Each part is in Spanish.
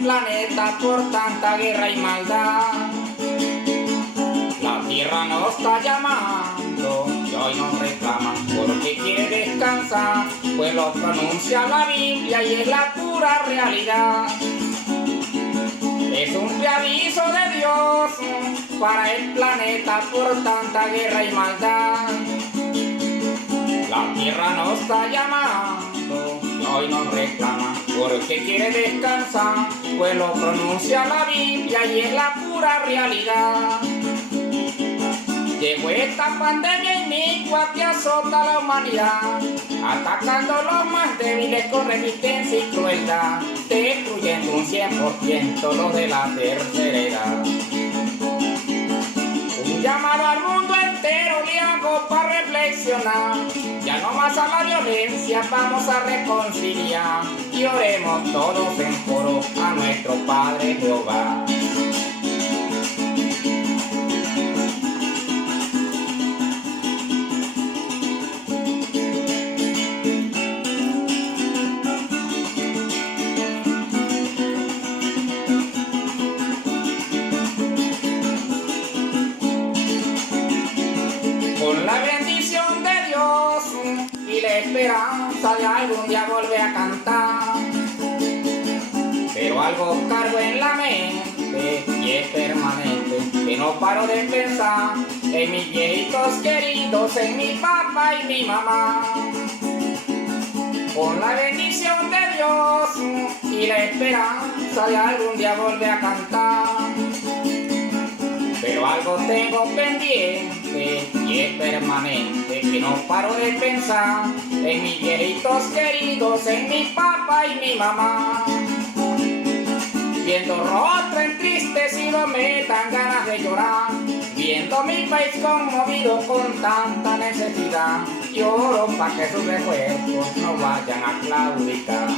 planeta por tanta guerra y maldad. La tierra nos está llamando y hoy nos reclama porque quiere descansar, pues lo pronuncia la Biblia y es la pura realidad. Es un preaviso de Dios para el planeta por tanta guerra y maldad. La tierra nos está llamando y hoy nos reclama porque quiere descansar, pues lo pronuncia la Biblia y es la pura realidad. Llegó esta pandemia inicua que azota a la humanidad, atacando a los más débiles con resistencia y crueldad, destruyendo un 100% lo de la tercera edad. Un llamado al mundo entero le hago para reflexionar, ya no más a la violencia, vamos a reconciliar y oremos todos en coro a nuestro Padre Jehová. Con la bendición de Dios y la esperanza de algún día volver a cantar, pero algo cargo en la mente y es permanente, que no paro de pensar en mis viejitos queridos, en mi papá y mi mamá. Con la bendición de Dios y la esperanza de algún día volver a cantar, pero algo tengo pendiente y es permanente, que no paro de pensar en mis viejitos queridos, en mi papá y mi mamá. Viendo rostro entristecido me dan ganas de llorar, viendo mi país conmovido con tanta necesidad, lloro pa' que sus recuerdos no vayan a claudicar.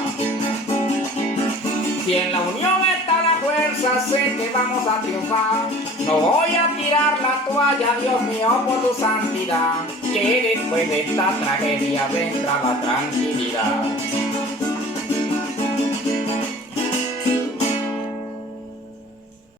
Si en la unión está la fuerza, sé que vamos a triunfar. No voy a tirar la toalla, Dios mío, por tu santidad, que después de esta tragedia vendrá la tranquilidad.